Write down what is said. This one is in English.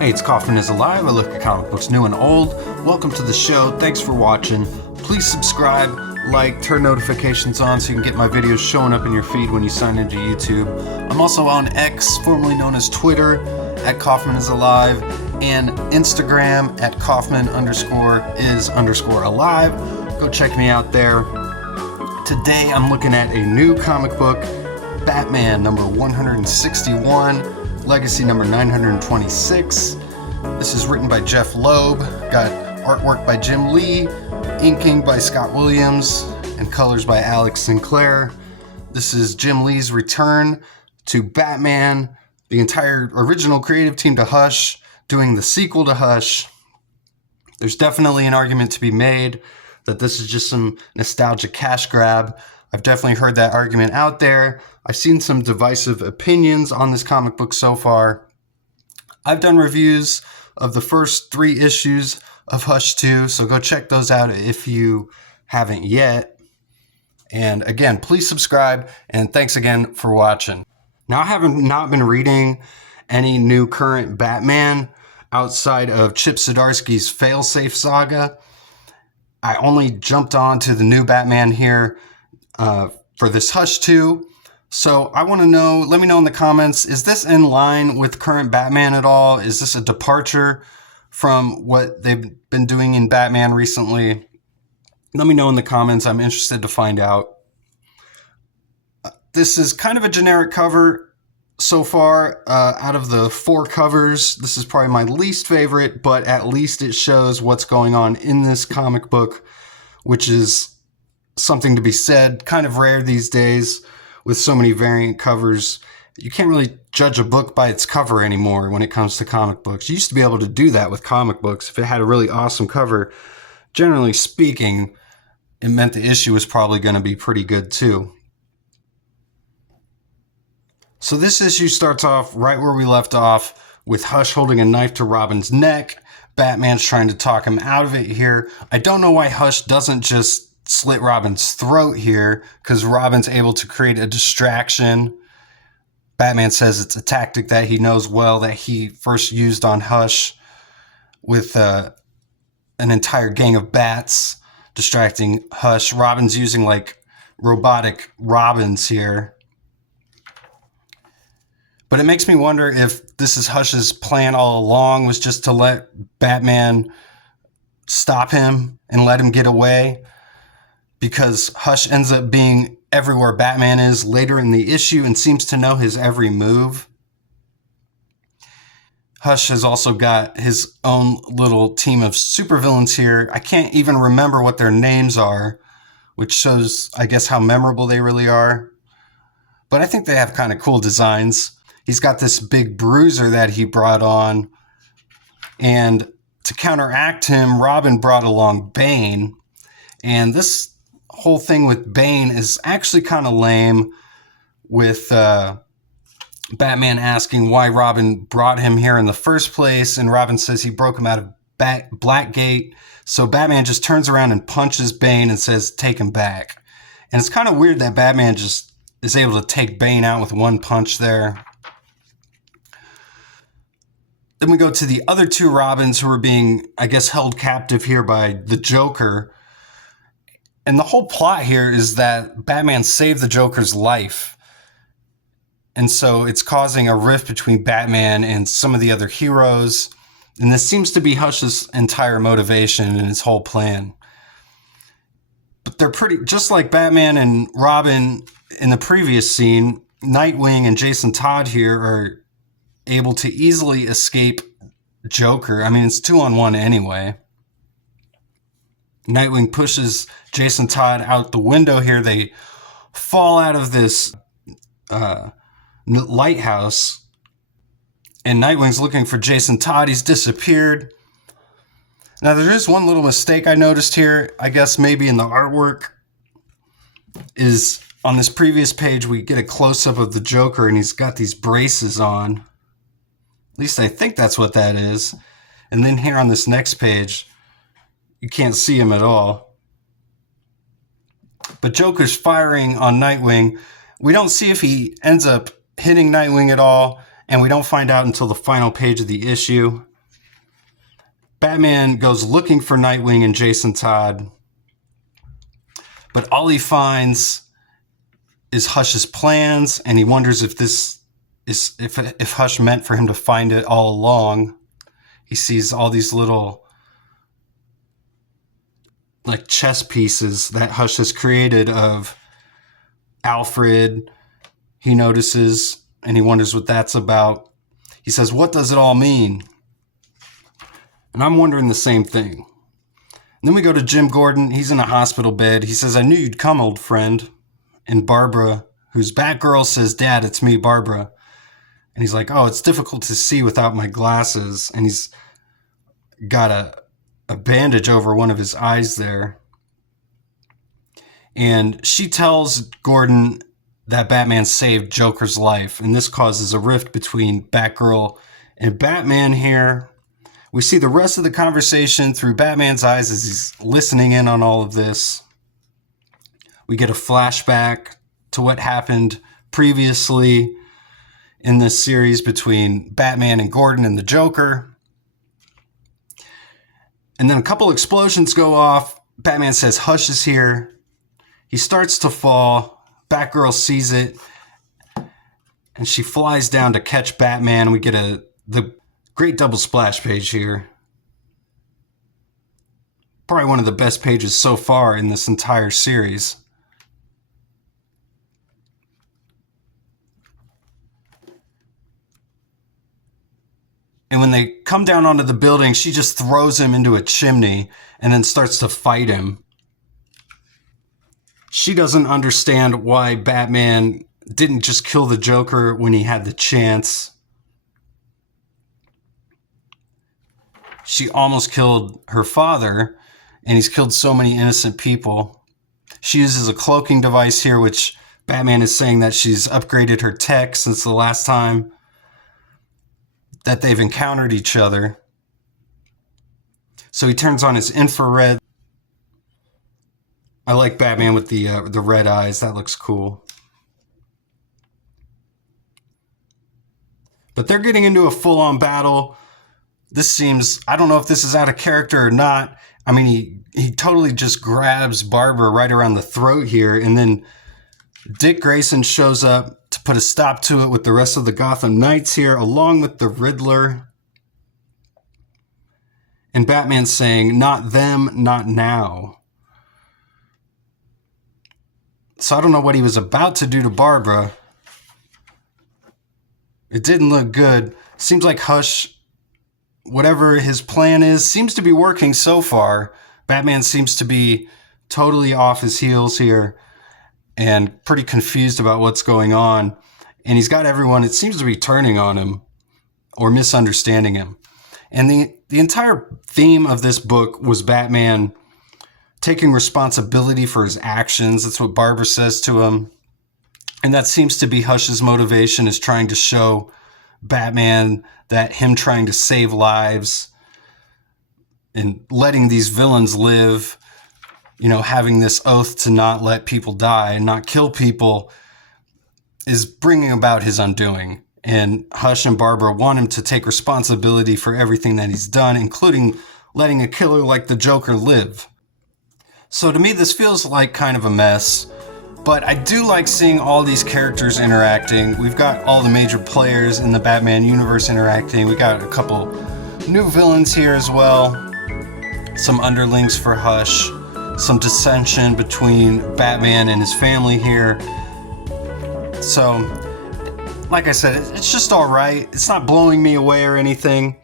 Hey, it's Kaufman is Alive. I look at comic books new and old. Welcome to the show. Thanks for watching. Please subscribe, like, turn notifications on so you can get my videos showing up in your feed when you sign into YouTube. I'm also on X, formerly known as Twitter, at Kaufman is Alive, and Instagram at Kaufman_is_alive. Go check me out there. Today I'm looking at a new comic book, Batman number 161. Legacy number 926. This is written by Jeff Loeb, got artwork by Jim Lee, inking by Scott Williams, and colors by Alex Sinclair. This is Jim Lee's return to Batman, the entire original creative team to Hush, doing the sequel to Hush. There's definitely an argument to be made that this is just some nostalgic cash grab. I've definitely heard that argument out there. I've seen some divisive opinions on this comic book so far. I've done reviews of the first 3 issues of Hush 2, so go check those out if you haven't yet. And again, please subscribe, and thanks again for watching. Now, I haven't not been reading any new current Batman outside of Chip Zdarsky's Failsafe saga. I only jumped on to the new Batman here for this Hush 2. So I want to know, let me know in the comments, is this in line with current Batman at all? Is this a departure from what they've been doing in Batman recently? Let me know in the comments. I'm interested to find out. This is kind of a generic cover so far. Out of the 4 covers, this is probably my least favorite, but at least it shows what's going on in this comic book, which is something to be said. Kind of rare these days with so many variant covers. You can't really judge a book by its cover anymore when it comes to comic books. You used to be able to do that with comic books. If it had a really awesome cover, generally speaking, it meant the issue was probably going to be pretty good too. So this issue starts off right where we left off, with Hush holding a knife to Robin's neck. Batman's trying to talk him out of it here. I don't know why Hush doesn't just slit Robin's throat here, because Robin's able to create a distraction. Batman says it's a tactic that he knows well, that he first used on Hush with an entire gang of bats distracting Hush. Robin's using like robotic robins here. But it makes me wonder if this is Hush's plan all along, was just to let Batman stop him and let him get away, because Hush ends up being everywhere Batman is later in the issue and seems to know his every move. Hush has also got his own little team of supervillains here. I can't even remember what their names are, which shows, I guess, how memorable they really are. But I think they have kind of cool designs. He's got this big bruiser that he brought on, and to counteract him, Robin brought along Bane. And this whole thing with Bane is actually kind of lame, with Batman asking why Robin brought him here in the first place, and Robin says he broke him out of Blackgate. So Batman just turns around and punches Bane and says, take him back. And it's kind of weird that Batman just is able to take Bane out with one punch there. Then we go to the other 2 Robins who are being, I guess, held captive here by the Joker. And the whole plot here is that Batman saved the Joker's life. And so it's causing a rift between Batman and some of the other heroes. And this seems to be Hush's entire motivation and his whole plan. But they're pretty, just like Batman and Robin in the previous scene, Nightwing and Jason Todd here are able to easily escape Joker. I mean, it's 2-on-1 anyway. Nightwing pushes Jason Todd out the window here. They fall out of this lighthouse, and Nightwing's looking for Jason Todd. He's disappeared. Now, there is one little mistake I noticed here, I guess maybe in the artwork, is on this previous page we get a close-up of the Joker, and he's got these braces on. At least I think that's what that is. And then here on this next page, you can't see him at all. But Joker's firing on Nightwing. We don't see if he ends up hitting Nightwing at all, and we don't find out until the final page of the issue. Batman goes looking for Nightwing and Jason Todd, but all he finds is Hush's plans, and he wonders if if Hush meant for him to find it all along. He sees all these little like chess pieces that Hush has created of Alfred. He notices and he wonders what that's about. He says, "What does it all mean?" And I'm wondering the same thing. And then we go to Jim Gordon. He's in a hospital bed. He says, "I knew you'd come, old friend." And Barbara, who's Batgirl, says, "Dad, it's me, Barbara." And he's like, "Oh, it's difficult to see without my glasses." And he's got a bandage over one of his eyes there. And she tells Gordon that Batman saved Joker's life. And this causes a rift between Batgirl and Batman here. We see the rest of the conversation through Batman's eyes as he's listening in on all of this. We get a flashback to what happened previously in this series between Batman and Gordon and the Joker. And then a couple explosions go off. Batman says, "Hush is here." He starts to fall. Batgirl sees it, and she flies down to catch Batman. We get the great double splash page here. Probably one of the best pages so far in this entire series. And when they come down onto the building, she just throws him into a chimney and then starts to fight him. She doesn't understand why Batman didn't just kill the Joker when he had the chance. She almost killed her father, and he's killed so many innocent people. She uses a cloaking device here, which Batman is saying that she's upgraded her tech since the last time that they've encountered each other. So he turns on his infrared. I like Batman with the red eyes. That looks cool. But they're getting into a full-on battle. This seems, I don't know if this is out of character or not. I mean, he totally just grabs Barbara right around the throat here, and then Dick Grayson shows up to put a stop to it with the rest of the Gotham Knights here, along with the Riddler. And Batman's saying, "Not them, not now." So I don't know what he was about to do to Barbara. It didn't look good. Seems like Hush, whatever his plan is, seems to be working so far. Batman seems to be totally off his heels here and pretty confused about what's going on. And he's got everyone, it seems to be turning on him or misunderstanding him. And the entire theme of this book was Batman taking responsibility for his actions. That's what Barbara says to him. And that seems to be Hush's motivation, is trying to show Batman that him trying to save lives and letting these villains live, you know, having this oath to not let people die and not kill people, is bringing about his undoing. And Hush and Barbara want him to take responsibility for everything that he's done, including letting a killer like the Joker live. So to me, this feels like kind of a mess, but I do like seeing all these characters interacting. We've got all the major players in the Batman universe interacting. We got a couple new villains here as well, some underlings for Hush, some dissension between Batman and his family here. So, like I said, it's just all right. It's not blowing me away or anything.